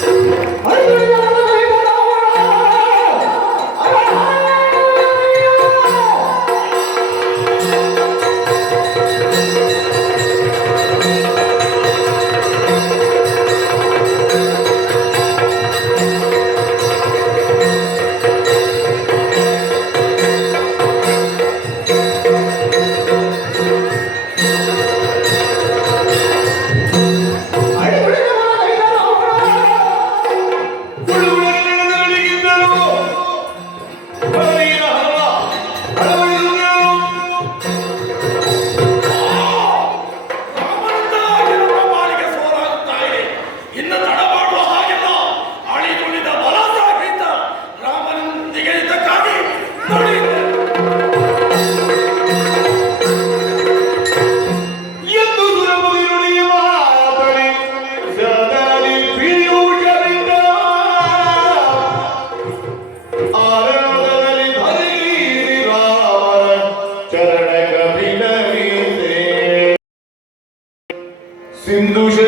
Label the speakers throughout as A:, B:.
A: Thank you. নির্দোষে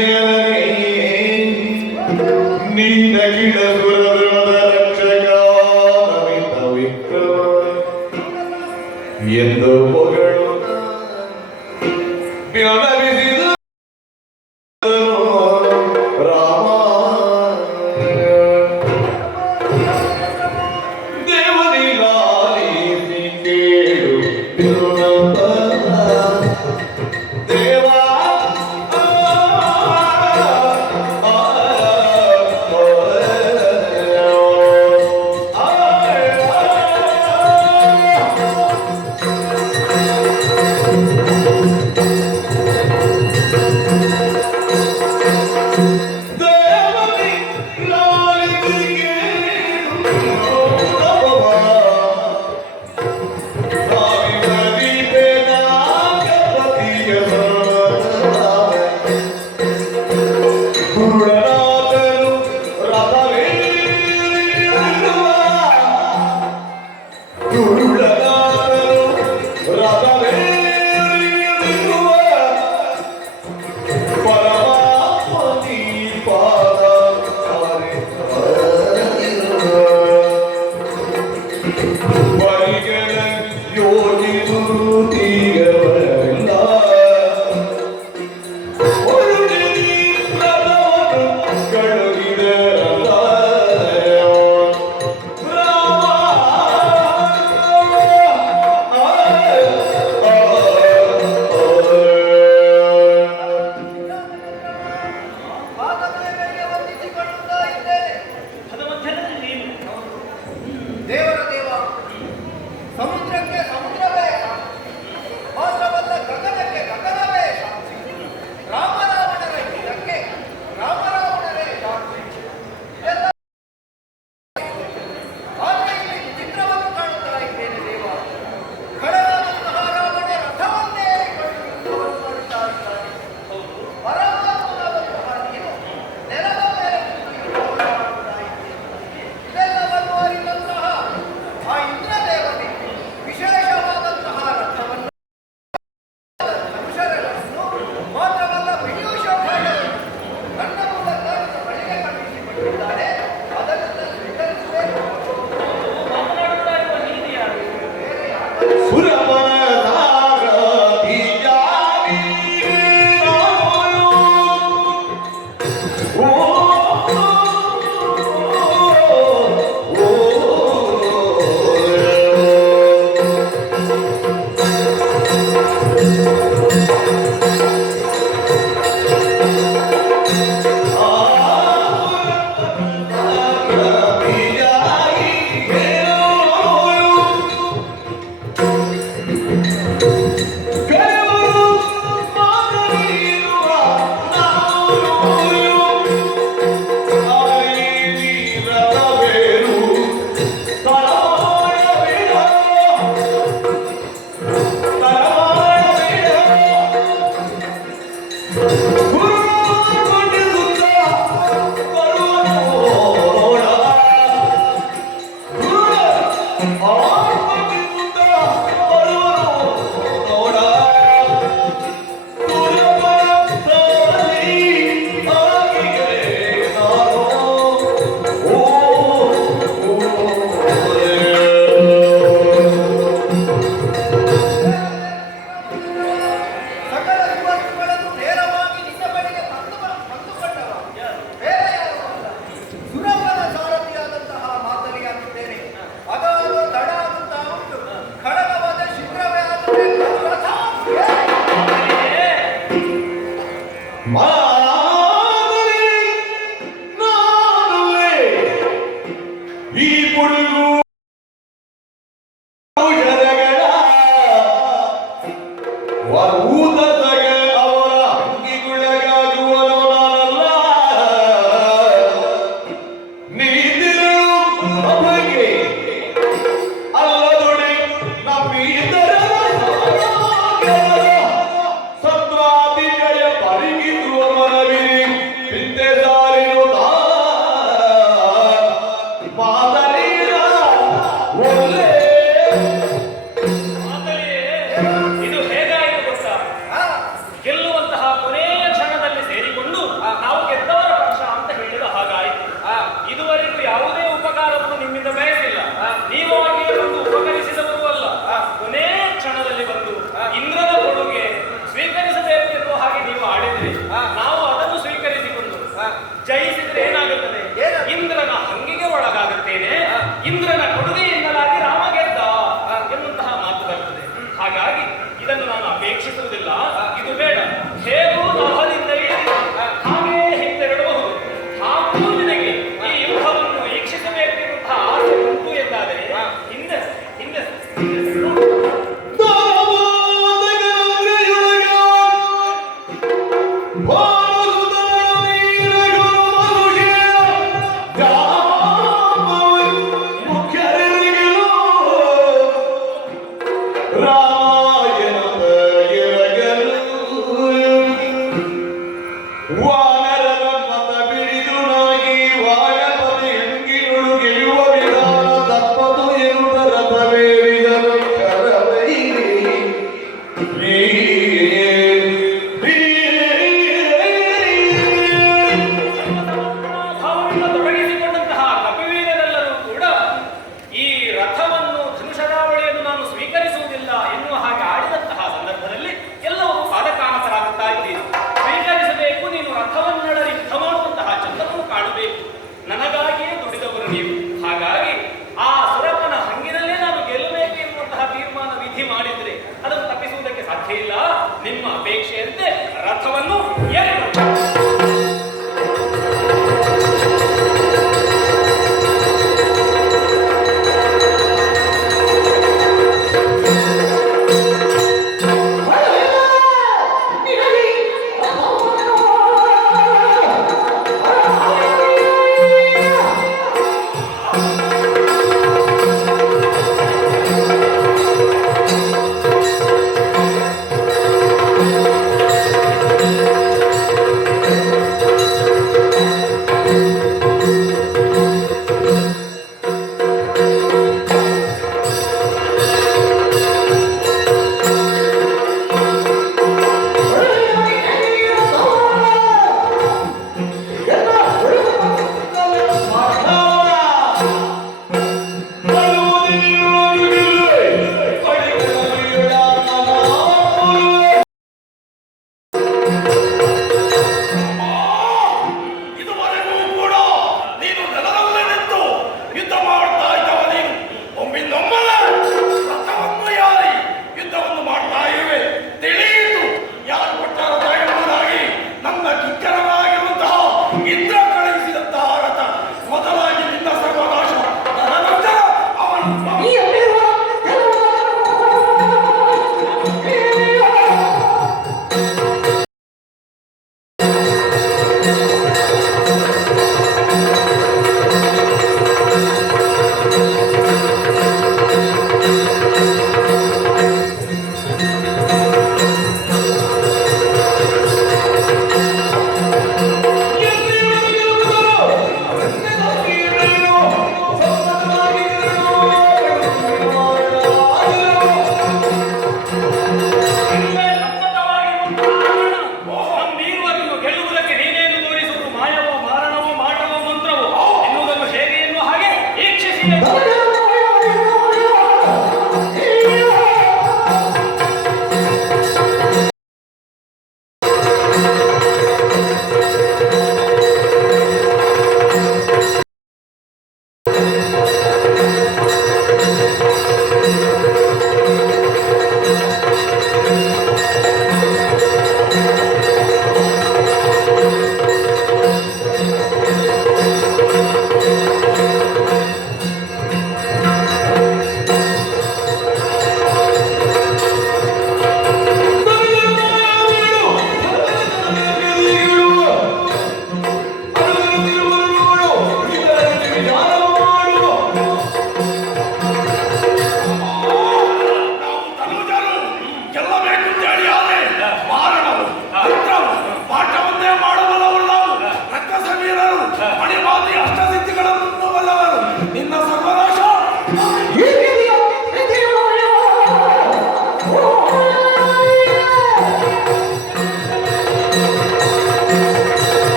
A: Yeah.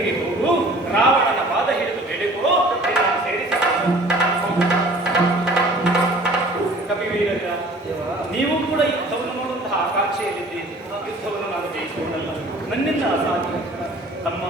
A: ಗಟ್ಟಿಗೆ ಕೂರು ರಾವಣನ ಪಾದ ಹಿಡಿದು ಬೆಳೆಕೋ ಸೇರಿಸ ಕಪಿವೀರಗ, ನೀವು ಕೂಡ ಯುದ್ಧವನ್ನು ನೋಡುವಂತಹ ಆಕಾಂಕ್ಷೆಯಲ್ಲಿದ್ದೀರಿ. ಯುದ್ಧವನ್ನು ನಾನು ಜಯಿಸಿಕೊಂಡಲ್ಲ. ನನ್ನಿಂದ ಅಸಾಧ್ಯ. ತಮ್ಮ